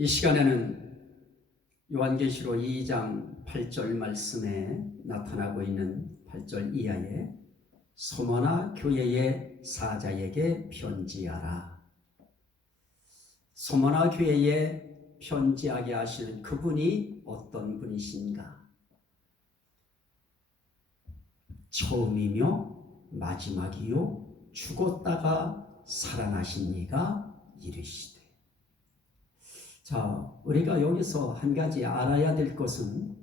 이 시간에는 요한계시록 2장 8절 말씀에 나타나고 있는 8절 이하에 소머나 교회의 사자에게 편지하라. 소머나 교회에 편지하게 하시는 그분이 어떤 분이신가? 처음이며 마지막이요 죽었다가 살아나신 이가 이르시되. 자, 우리가 여기서 한 가지 알아야 될 것은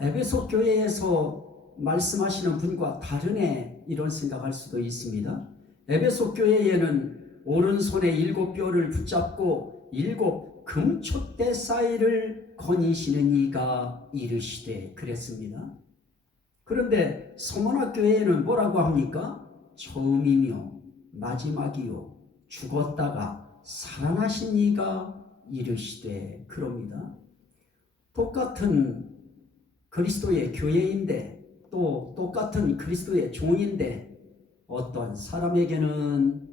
에베소 교회에서 말씀하시는 분과 다르네, 이런 생각할 수도 있습니다. 에베소 교회에는 오른손에 7뼈를 붙잡고 7 금촛대 사이를 거니시는 이가 이르시되 그랬습니다. 그런데 소머나 교회에는 뭐라고 합니까? 처음이며 마지막이요 죽었다가 살아나신 이가 이르시되 그럽니다. 똑같은 그리스도의 교회인데 또 똑같은 그리스도의 종인데 어떤 사람에게는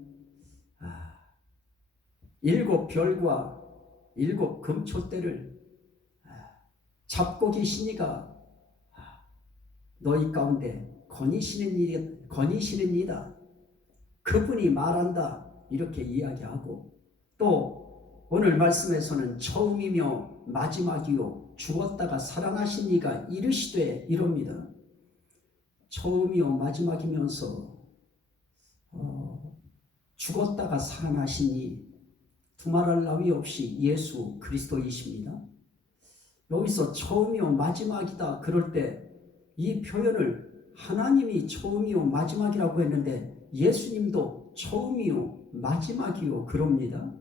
7 별과 7 금촛대를 잡고 계시니가 너희 가운데 거니시는 이다. 그분이 말한다. 이렇게 이야기하고, 또 오늘 말씀에서는 처음이며 마지막이요 죽었다가 살아나신 이가 이르시되 이럽니다. 처음이요 마지막이면서 죽었다가 살아나신 이, 두말할 나위 없이 예수 그리스도이십니다. 여기서 처음이요 마지막이다 그럴 때 이 표현을 하나님이 처음이요 마지막이라고 했는데 예수님도 처음이요 마지막이요 그럽니다.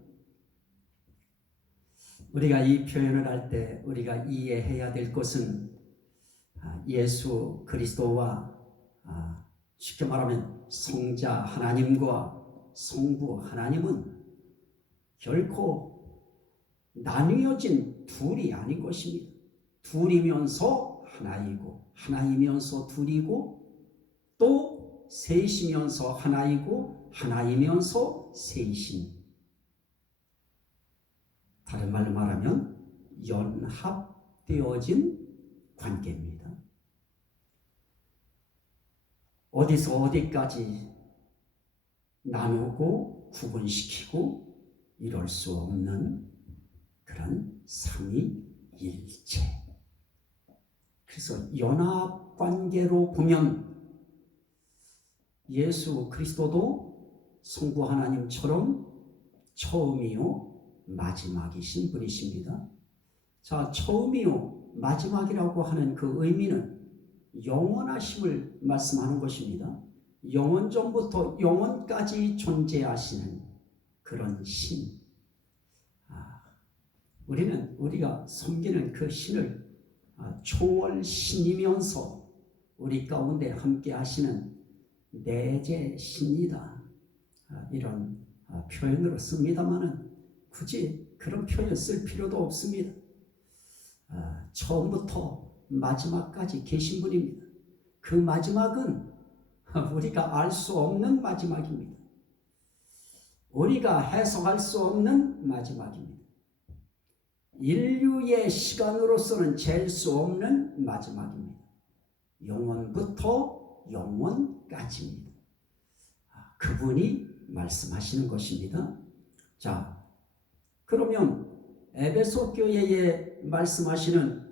우리가 이 표현을 할 때 우리가 이해해야 될 것은 예수 그리스도와 쉽게 말하면 성자 하나님과 성부 하나님은 결코 나뉘어진 둘이 아닌 것입니다. 둘이면서 하나이고 하나이면서 둘이고 또 셋이면서 하나이고 하나이면서 셋인, 다른 말로 말하면 연합되어진 관계입니다. 어디서 어디까지 나누고 구분시키고 이럴 수 없는 그런 삼위일체. 그래서 연합관계로 보면 예수 그리스도도 성부 하나님처럼 처음이요 마지막이신 분이십니다. 자, 처음이요 마지막이라고 하는 그 의미는 영원하심을 말씀하는 것입니다. 영원 전부터 영원까지 존재하시는 그런 신. 우리가 섬기는 그 신을 총월신이면서 우리 가운데 함께 하시는 내재신이다, 이런 표현으로 씁니다만은 굳이 그런 표현 쓸 필요도 없습니다. 처음부터 마지막까지 계신 분입니다. 그 마지막은 우리가 알 수 없는 마지막입니다. 우리가 해석할 수 없는 마지막입니다. 인류의 시간으로서는 잴 수 없는 마지막입니다. 영원부터 영원까지입니다. 그분이 말씀하시는 것입니다. 자, 그러면 에베소 교회에 말씀하시는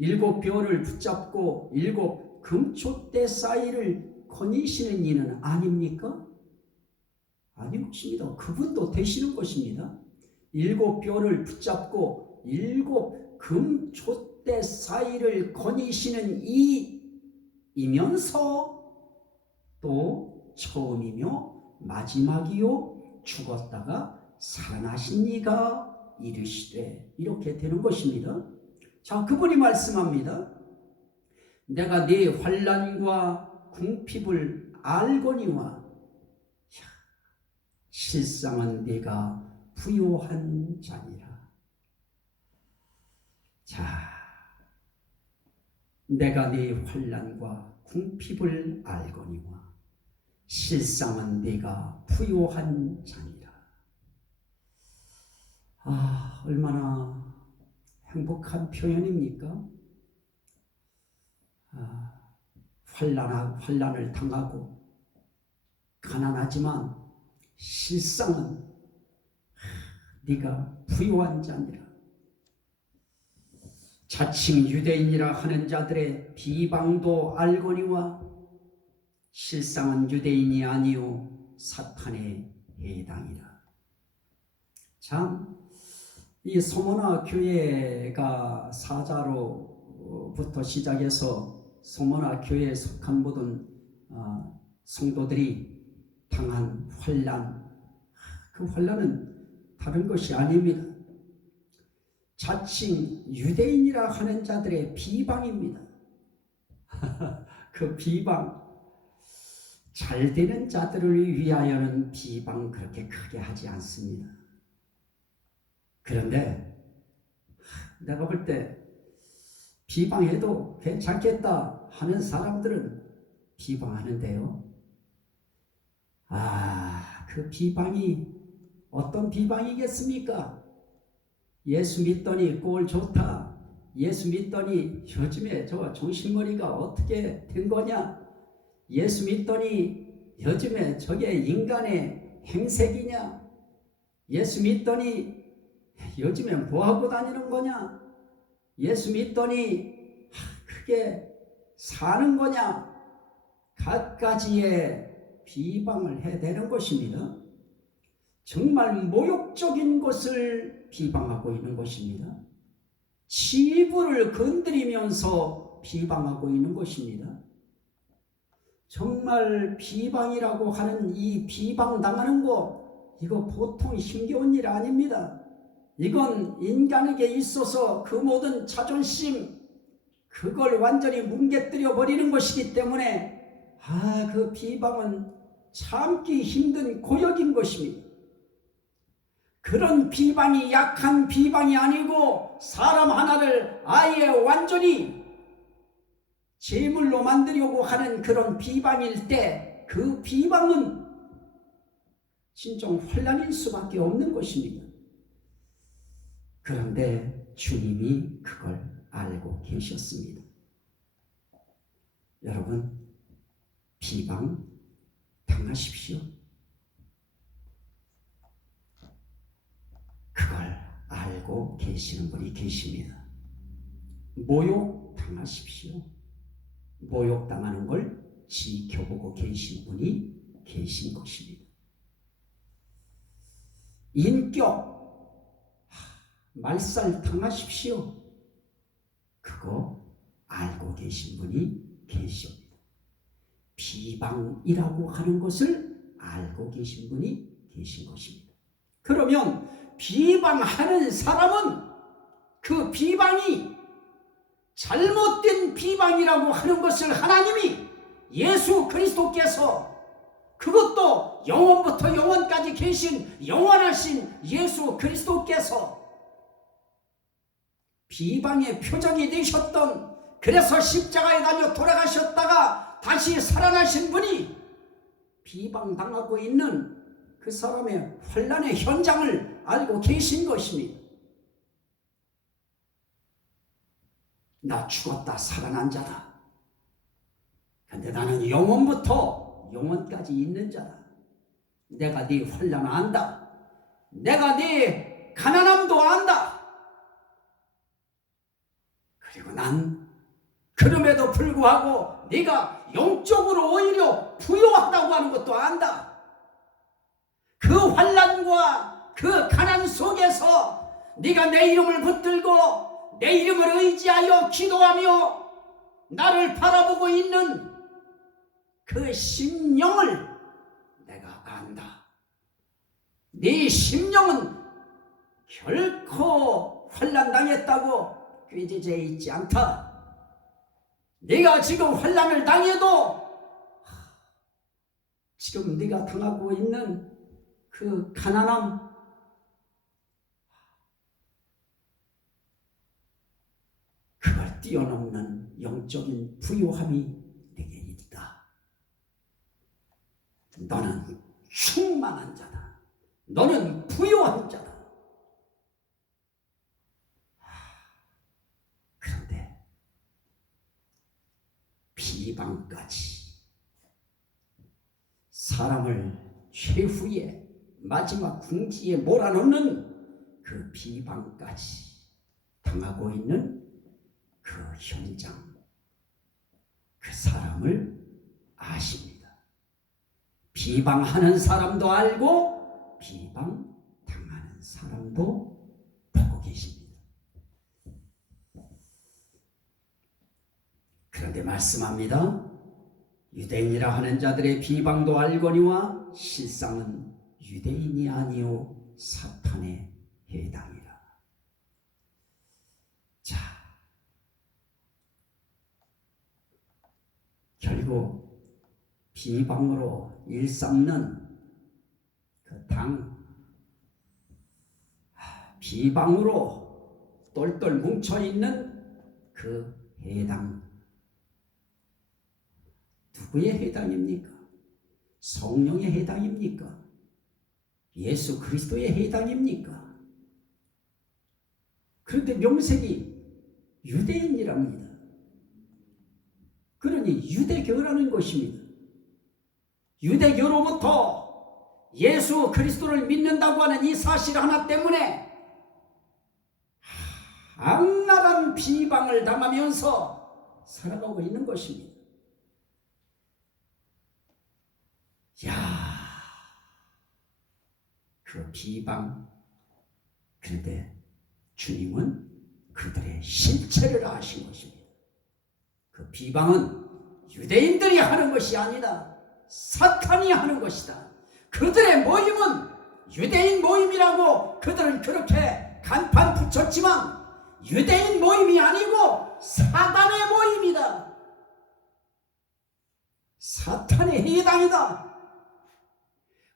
7 별을 붙잡고 7 금촛대 사이를 거니시는 이는 아닙니까? 아닌 것입니다. 그분도 되시는 것입니다. 7 별을 붙잡고 7 금촛대 사이를 거니시는 이이면서 또 처음이며 마지막이요 죽었다가 살아나신 이가 이르시되, 이렇게 되는 것입니다. 자, 그분이 말씀합니다. 내가 네 환난과 궁핍을 알거니와 실상은 네가 부요한 자니라. 자, 내가 네 환난과 궁핍을 알거니와 실상은 네가 부요한 자니라. 얼마나 행복한 표현입니까? 환난을 당하고 가난하지만 실상은 네가 부유한 자니라. 자칭 유대인이라 하는 자들의 비방도 알거니와 실상은 유대인이 아니요 사탄의 해당이라. 참, 이 소모나 교회가 사자로부터 시작해서 소모나 교회에 속한 모든 성도들이 당한 환난, 그 환난은 다른 것이 아닙니다. 자칭 유대인이라 하는 자들의 비방입니다. 그 비방, 잘 되는 자들을 위하여는 비방 그렇게 크게 하지 않습니다. 그런데 내가 볼 때 비방해도 괜찮겠다 하는 사람들은 비방하는데요. 그 비방이 어떤 비방이겠습니까? 예수 믿더니 꼴 좋다. 예수 믿더니 요즘에 저 정신머리가 어떻게 된 거냐? 예수 믿더니 요즘에 저게 인간의 행색이냐? 예수 믿더니 요즘에 뭐하고 다니는 거냐? 예수 믿더니 그게 사는 거냐? 갖가지의 비방을 해대는 것입니다. 정말 모욕적인 것을 비방하고 있는 것입니다. 치부를 건드리면서 비방하고 있는 것입니다. 정말 비방이라고 하는 이 비방당하는 거, 이거 보통 힘겨운 일 아닙니다. 이건 인간에게 있어서 그 모든 자존심, 그걸 완전히 뭉개뜨려 버리는 것이기 때문에 그 비방은 참기 힘든 고역인 것입니다. 그런 비방이 약한 비방이 아니고 사람 하나를 아예 완전히 제물로 만들려고 하는 그런 비방일 때 그 비방은 진정 환난일 수밖에 없는 것입니다. 그런데 주님이 그걸 알고 계셨습니다. 여러분, 비방 당하십시오. 그걸 알고 계시는 분이 계십니다. 모욕 당하십시오. 모욕당하는 걸 지켜보고 계신 분이 계신 것입니다. 인격 말살 당하십시오. 그거 알고 계신 분이 계십니다. 비방이라고 하는 것을 알고 계신 분이 계신 것입니다. 그러면 비방하는 사람은 그 비방이 잘못된 비방이라고 하는 것을 하나님이 예수 그리스도께서, 그것도 영원부터 영원까지 계신 영원하신 예수 그리스도께서 비방의 표적이 되셨던, 그래서 십자가에 달려 돌아가셨다가 다시 살아나신 분이 비방당하고 있는 그 사람의 환난의 현장을 알고 계신 것입니다. 나 죽었다 살아난 자다. 근데 나는 영원부터 영원까지 있는 자다. 내가 네 환난 안다. 내가 네 가난함도 안다. 그리고 난 그럼에도 불구하고 네가 영적으로 오히려 부여왔다고 하는 것도 안다. 그 환난과 그 가난 속에서 네가 내 이름을 붙들고 내 이름을 의지하여 기도하며 나를 바라보고 있는 그 심령을 내가 안다. 네 심령은 결코 환난 당했다고 꾀지져 있지 않다. 네가 지금 환난을 당해도 지금 네가 당하고 있는 그 가난함, 그걸 뛰어넘는 영적인 부요함이 네게 있다. 너는 충만한 자다. 너는 부요한 자다. 비방까지, 사람을 최후의 마지막 궁지에 몰아넣는 그 비방까지 당하고 있는 그 현장, 그 사람을 아십니다. 비방하는 사람도 알고 비방당하는 사람도 보고 계십니다. 그런데 말씀합니다. 유대인이라 하는 자들의 비방도 알거니와 실상은 유대인이 아니요 사탄에 해당이라. 자, 결국 비방으로 일삼는 그 당, 비방으로 똘똘 뭉쳐있는 그 해당, 누구의 해당입니까? 성령의 해당입니까? 예수 그리스도의 해당입니까? 그런데 명색이 유대인이랍니다. 그러니 유대교라는 것입니다. 유대교로부터 예수 그리스도를 믿는다고 하는 이 사실 하나 때문에 악랄한 비방을 당하면서 살아가고 있는 것입니다. 야, 그 비방, 그런데 주님은 그들의 실체를 아신 것입니다. 그 비방은 유대인들이 하는 것이 아니다. 사탄이 하는 것이다. 그들의 모임은 유대인 모임이라고 그들은 그렇게 간판 붙였지만 유대인 모임이 아니고 사단의 모임이다. 사탄의 해당이다.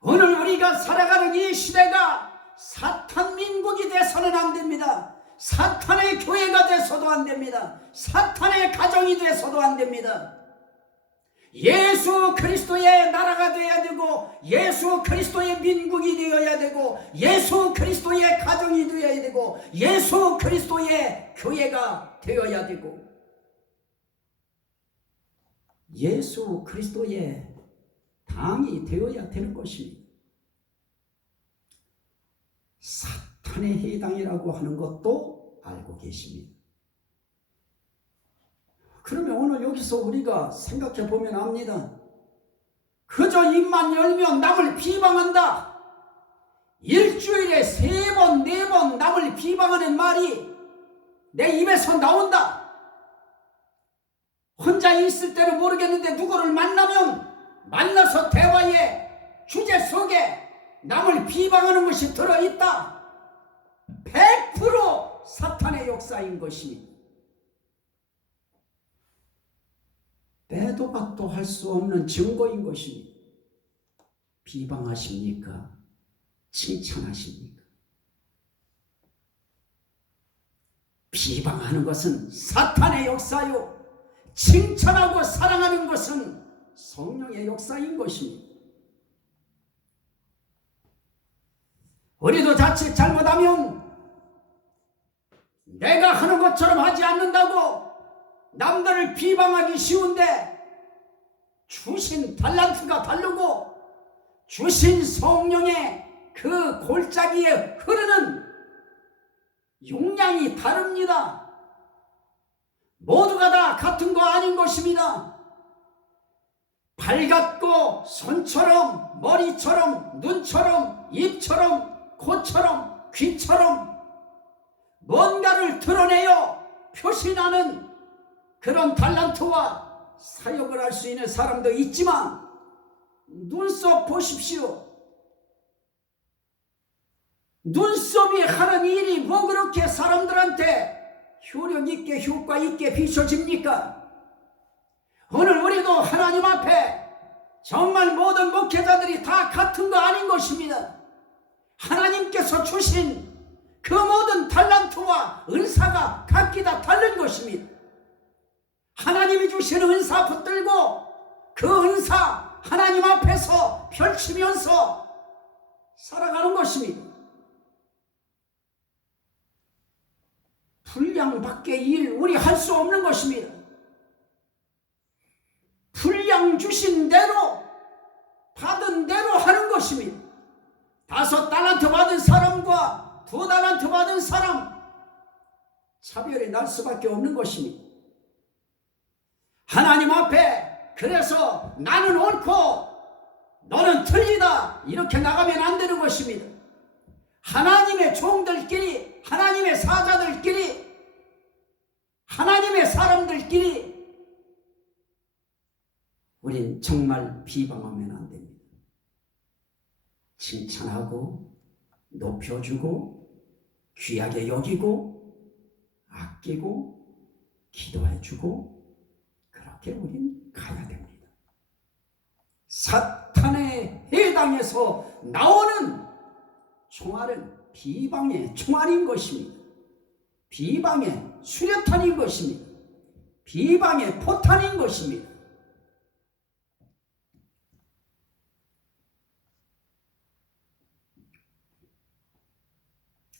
오늘 우리가 살아가는 이 시대가 사탄 민국이 돼서는 안 됩니다. 사탄의 교회가 돼서도 안 됩니다. 사탄의 가정이 돼서도 안 됩니다. 예수 그리스도의 나라가 되어야 되고 예수 그리스도의 민국이 되어야 되고 예수 그리스도의 가정이 되어야 되고 예수 그리스도의 교회가 되어야 되고 예수 그리스도의 당이 되어야 되는 것입니다. 사탄의 해당이라고 하는 것도 알고 계십니다. 그러면 오늘 여기서 우리가 생각해 보면 압니다. 그저 입만 열면 남을 비방한다. 일주일에 3번, 4번 남을 비방하는 말이 내 입에서 나온다. 혼자 있을 때는 모르겠는데 누구를 만나면 만나서 대화의 주제 속에 남을 비방하는 것이 들어있다. 100% 사탄의 역사인 것입니다. 빼도 박도 할 수 없는 증거인 것입니다. 비방하십니까? 칭찬하십니까? 비방하는 것은 사탄의 역사요. 칭찬하고 사랑하는 것은 성령의 역사인 것입니다. 우리도 자칫 잘못하면 내가 하는 것처럼 하지 않는다고 남들을 비방하기 쉬운데 주신 달란트가 다르고 주신 성령의 그 골짜기에 흐르는 용량이 다릅니다. 모두가 다 같은 거 아닌 것입니다. 발같고 손처럼 머리처럼 눈처럼 입처럼 코처럼 귀처럼 뭔가를 드러내어 표시나는 그런 달란트와 사역을 할 수 있는 사람도 있지만 눈썹 보십시오. 눈썹이 하는 일이 뭐 그렇게 사람들한테 효력 있게 효과 있게 비춰집니까? 오늘 우리도 하나님 앞에 정말 모든 목회자들이 다 같은 거 아닌 것입니다. 하나님께서 주신 그 모든 달란트와 은사가 각기 다 다른 것입니다. 하나님이 주신 은사 붙들고 그 은사 하나님 앞에서 펼치면서 살아가는 것입니다. 분량 밖의 일 우리 할 수 없는 것입니다. 2달란트 받은 사람 차별이 날 수밖에 없는 것입니다. 하나님 앞에 그래서 나는 옳고 너는 틀리다 이렇게 나가면 안 되는 것입니다. 하나님의 종들끼리, 하나님의 사자들끼리, 하나님의 사람들끼리 우린 정말 비방하면 안 됩니다. 칭찬하고 높여주고 귀하게 여기고 아끼고 기도해주고 그렇게 우린 가야 됩니다. 사탄의 해당에서 나오는 총알은 비방의 총알인 것입니다. 비방의 수류탄인 것입니다. 비방의 포탄인 것입니다.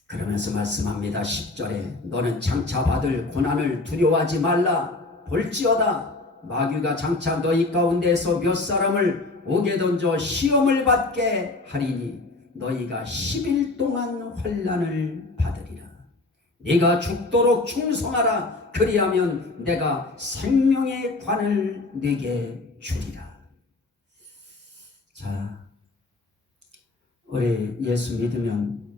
그러면서 말씀합니다. 10절에 너는 장차 받을 고난을 두려워하지 말라. 볼지어다 마귀가 장차 너희 가운데서 몇 사람을 옥에 던져 시험을 받게 하리니 너희가 10일 동안 환난을 받으리라. 네가 죽도록 충성하라. 그리하면 내가 생명의 관을 네게 주리라. 자, 우리 예수 믿으면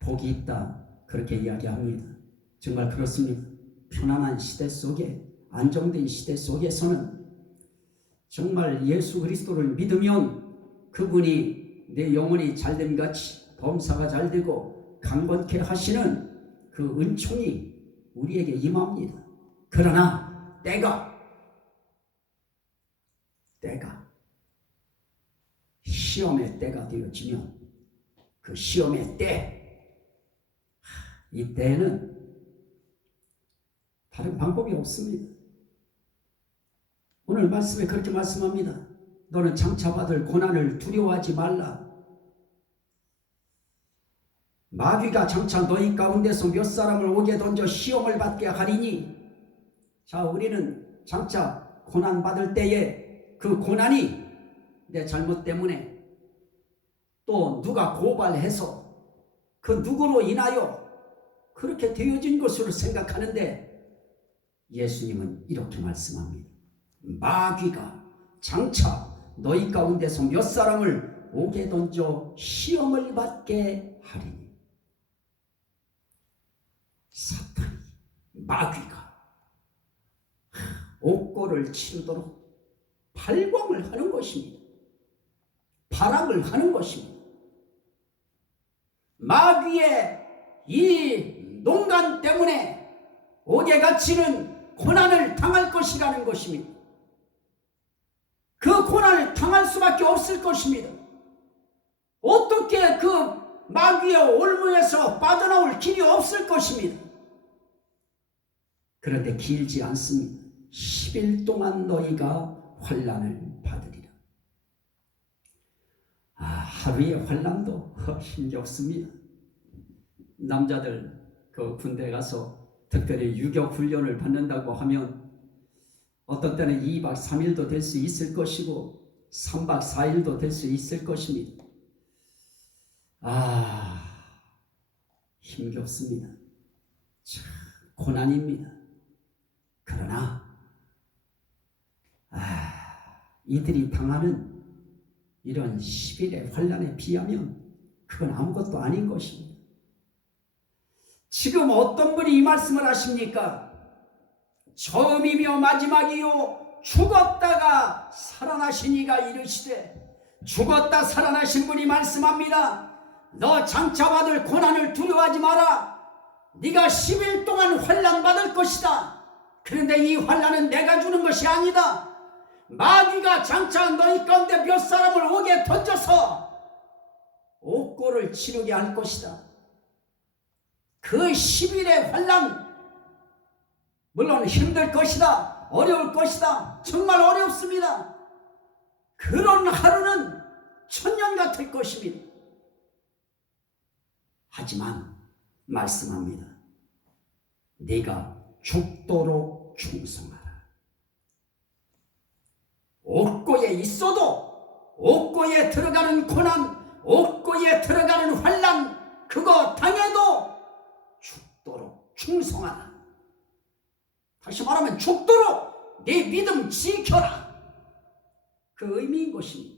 복이 있다 그렇게 이야기합니다. 정말 그렇습니다. 편안한 시대 속에, 안정된 시대 속에서는 정말 예수 그리스도를 믿으면 그분이 내 영혼이 잘됨 같이 범사가 잘되고 강건케 하시는 그 은총이 우리에게 임합니다. 그러나 때가 시험의 때가 되어지면 그 시험의 때, 이 때는 다른 방법이 없습니다. 오늘 말씀에 그렇게 말씀합니다. 너는 장차 받을 고난을 두려워하지 말라. 마귀가 장차 너희 가운데서 몇 사람을 옥에 던져 시험을 받게 하리니. 자, 우리는 장차 고난 받을 때에 그 고난이 내 잘못 때문에 또 누가 고발해서 그 누구로 인하여 그렇게 되어진 것으로 생각하는데 예수님은 이렇게 말씀합니다. 마귀가 장차 너희 가운데서 몇 사람을 옥에 던져 시험을 받게 하리니. 사탄이, 마귀가 옥고를 치르도록 발광을 하는 것입니다. 발악을 하는 것입니다. 마귀의 이 농간 때문에 옥에 갇히는 고난을 당할 것이라는 것입니다. 그 고난을 당할 수밖에 없을 것입니다. 어떻게 그 마귀의 올무에서 빠져나올 길이 없을 것입니다. 그런데 길지 않습니다. 10일 동안 너희가 환난을 받으리라. 하루의 환난도 힘겹습니다. 남자들 그 군대 가서 특별히 유격 훈련을 받는다고 하면 어떤 때는 2박 3일도 될 수 있을 것이고 3박 4일도 될 수 있을 것입니다. 힘겹습니다. 참 고난입니다. 그러나 이들이 당하는 이런 10일의 환난에 비하면 그건 아무것도 아닌 것입니다. 지금 어떤 분이 이 말씀을 하십니까? 처음이며 마지막이요 죽었다가 살아나신 이가 이르시되, 죽었다 살아나신 분이 말씀합니다. 너 장차 받을 고난을 두려워하지 마라. 네가 10일 동안 환난 받을 것이다. 그런데 이 환난은 내가 주는 것이 아니다. 마귀가 장차 너희 가운데 몇 사람을 옥에 던져서 옥고를 치르게 할 것이다. 그 10일의 환난, 물론 힘들 것이다. 어려울 것이다. 정말 어렵습니다. 그런 하루는 천년 같을 것입니다. 하지만 말씀합니다. 네가 죽도록 충성하라. 옥고에 있어도 옥고에 들어가는 고난, 옥고에 들어가는 환난, 그거 당해도 죽도록 충성하라. 다시 말하면 죽도록 내 믿음 지켜라. 그 의미인 것입니다.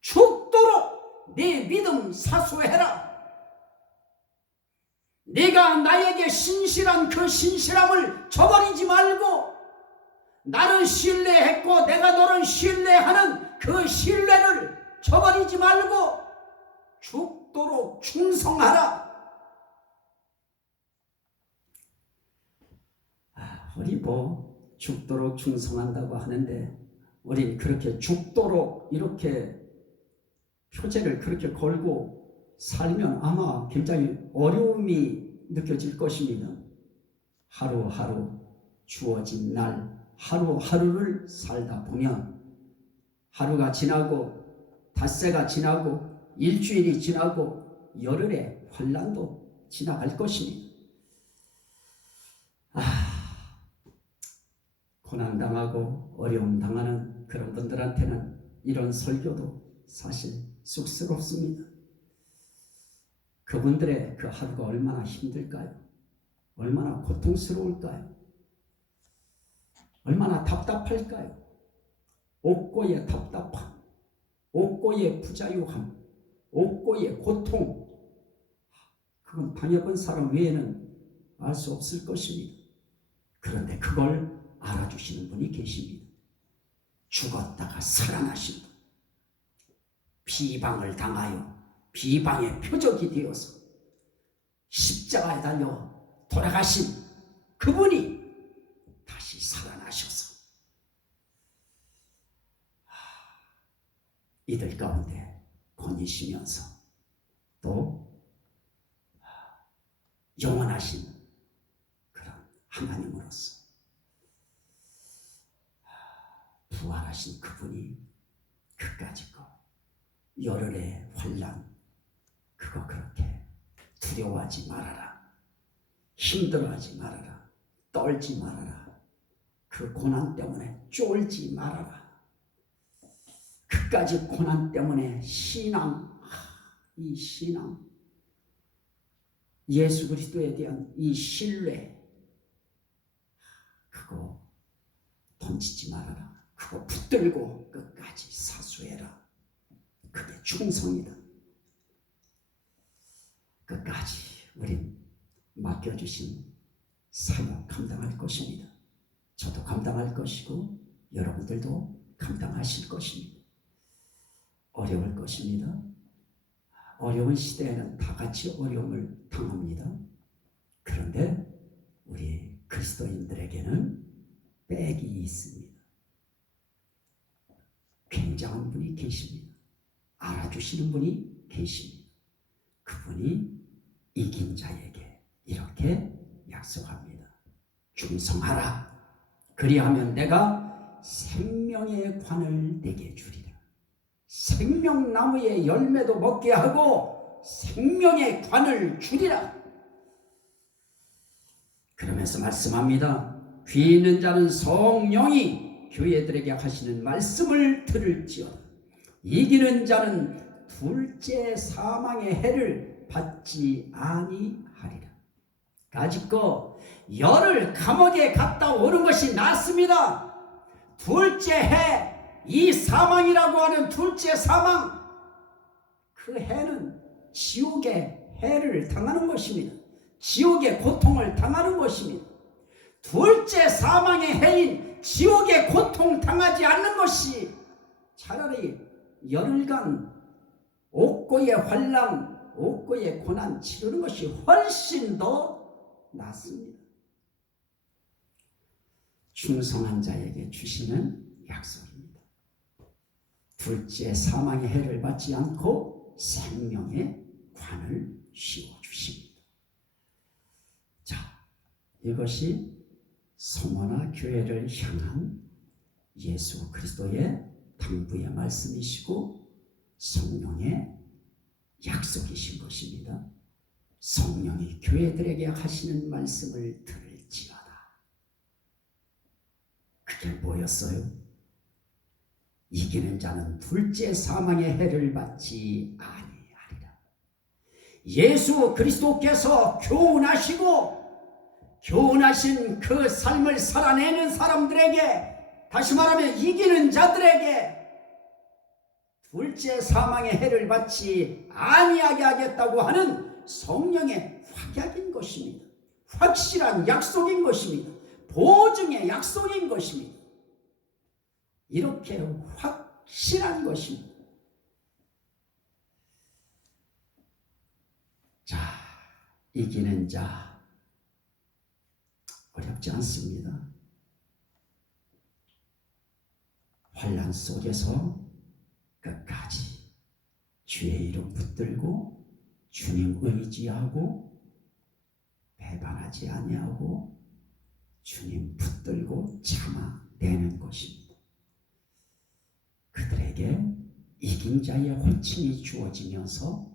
죽도록 내 믿음 사수해라. 내가 나에게 신실한 그 신실함을 저버리지 말고, 나를 신뢰했고 내가 너를 신뢰하는 그 신뢰를 저버리지 말고 죽도록 충성하라. 우리 죽도록 충성한다고 하는데, 우린 그렇게 죽도록 이렇게 표제를 그렇게 걸고 살면 아마 굉장히 어려움이 느껴질 것입니다. 하루하루 주어진 날 하루하루를 살다 보면 하루가 지나고 닷새가 지나고 일주일이 지나고 열흘의 환난도 지나갈 것입니다. 고난당하고 어려움 당하는 그런 분들한테는 이런 설교도 사실 쑥스럽습니다. 그분들의 그 하루가 얼마나 힘들까요? 얼마나 고통스러울까요? 얼마나 답답할까요? 옥고의 답답함, 옥고의 부자유함, 옥고의 고통, 그건 당해본 사람 외에는 알 수 없을 것입니다. 그런데 그걸 알아주시는 분이 계십니다. 죽었다가 살아나신 분, 비방을 당하여 비방의 표적이 되어서 십자가에 달려 돌아가신 그분이 다시 살아나셔서 이들 가운데 거니시면서 또 영원하신 그런 하나님으로서 부활하신 그분이 그까짓 거 열흘의 환난, 그거 그렇게 두려워하지 말아라. 힘들어하지 말아라. 떨지 말아라. 그 고난 때문에 쫄지 말아라. 그까지 고난 때문에 신앙, 이 신앙, 예수 그리스도에 대한 이 신뢰, 그거 던지지 말아라. 그거 붙들고 끝까지 사수해라. 그게 충성이다. 끝까지 우린 맡겨주신 사역 감당할 것입니다. 저도 감당할 것이고 여러분들도 감당하실 것입니다. 어려울 것입니다. 어려운 시대에는 다 같이 어려움을 당합니다. 그런데 우리 그리스도인들에게는 백이 있습니다. 굉장한 분이 계십니다. 알아주시는 분이 계십니다. 그분이 이긴 자에게 이렇게 약속합니다. 충성하라. 그리하면 내가 생명의 관을 내게 주리라. 생명나무의 열매도 먹게 하고 생명의 관을 주리라. 그러면서 말씀합니다. 귀 있는 자는 성령이 교회들에게 하시는 말씀을 들을지어다. 이기는 자는 둘째 사망의 해를 받지 아니하리라. 가지고 열흘 감옥에 갔다 오는 것이 낫습니다. 둘째 해, 이 사망이라고 하는 둘째 사망, 그 해는 지옥의 해를 당하는 것입니다. 지옥의 고통을 당하는 것입니다. 둘째 사망의 해인 지옥의 고통 당하지 않는 것이 차라리 열흘간 옥고의 환난, 옥고의 고난 치르는 것이 훨씬 더 낫습니다. 충성한 자에게 주시는 약속입니다. 둘째 사망의 해를 받지 않고 생명의 관을 씌워주십니다. 자, 이것이 성화나 교회를 향한 예수 그리스도의 당부의 말씀이시고 성령의 약속이신 것입니다. 성령이 교회들에게 하시는 말씀을 들을지어다. 그게 뭐였어요? 이기는 자는 둘째 사망의 해를 받지 아니하리라. 예수 그리스도께서 교훈하신 그 삶을 살아내는 사람들에게, 다시 말하면 이기는 자들에게 둘째 사망의 해를 받지 아니하게 하겠다고 하는 성령의 확약인 것입니다. 확실한 약속인 것입니다. 보증의 약속인 것입니다. 이렇게 확실한 것입니다. 자, 이기는 자, 어렵지 않습니다. 환난 속에서 끝까지 주의 이름 붙들고 주님 의지하고 배반하지 아니하고 주님 붙들고 참아내는 것입니다. 그들에게 이긴 자의 호칭이 주어지면서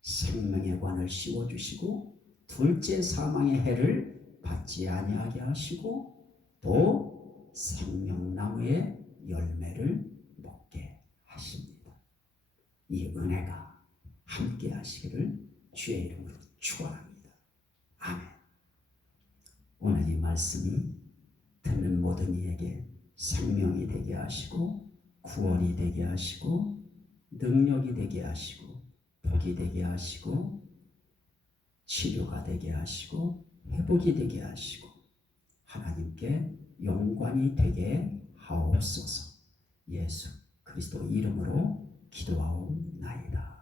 생명의 관을 씌워주시고 둘째 사망의 해를 받지 아니하게 하시고 또 생명나무의 열매를 먹게 하십니다. 이 은혜가 함께 하시기를 주의 이름으로 축원합니다. 아멘. 오늘 이 말씀이 듣는 모든 이에게 생명이 되게 하시고 구원이 되게 하시고 능력이 되게 하시고 복이 되게 하시고 치료가 되게 하시고 회복이 되게 하시고 하나님께 영광이 되게 하옵소서. 예수 그리스도 이름으로 기도하옵나이다.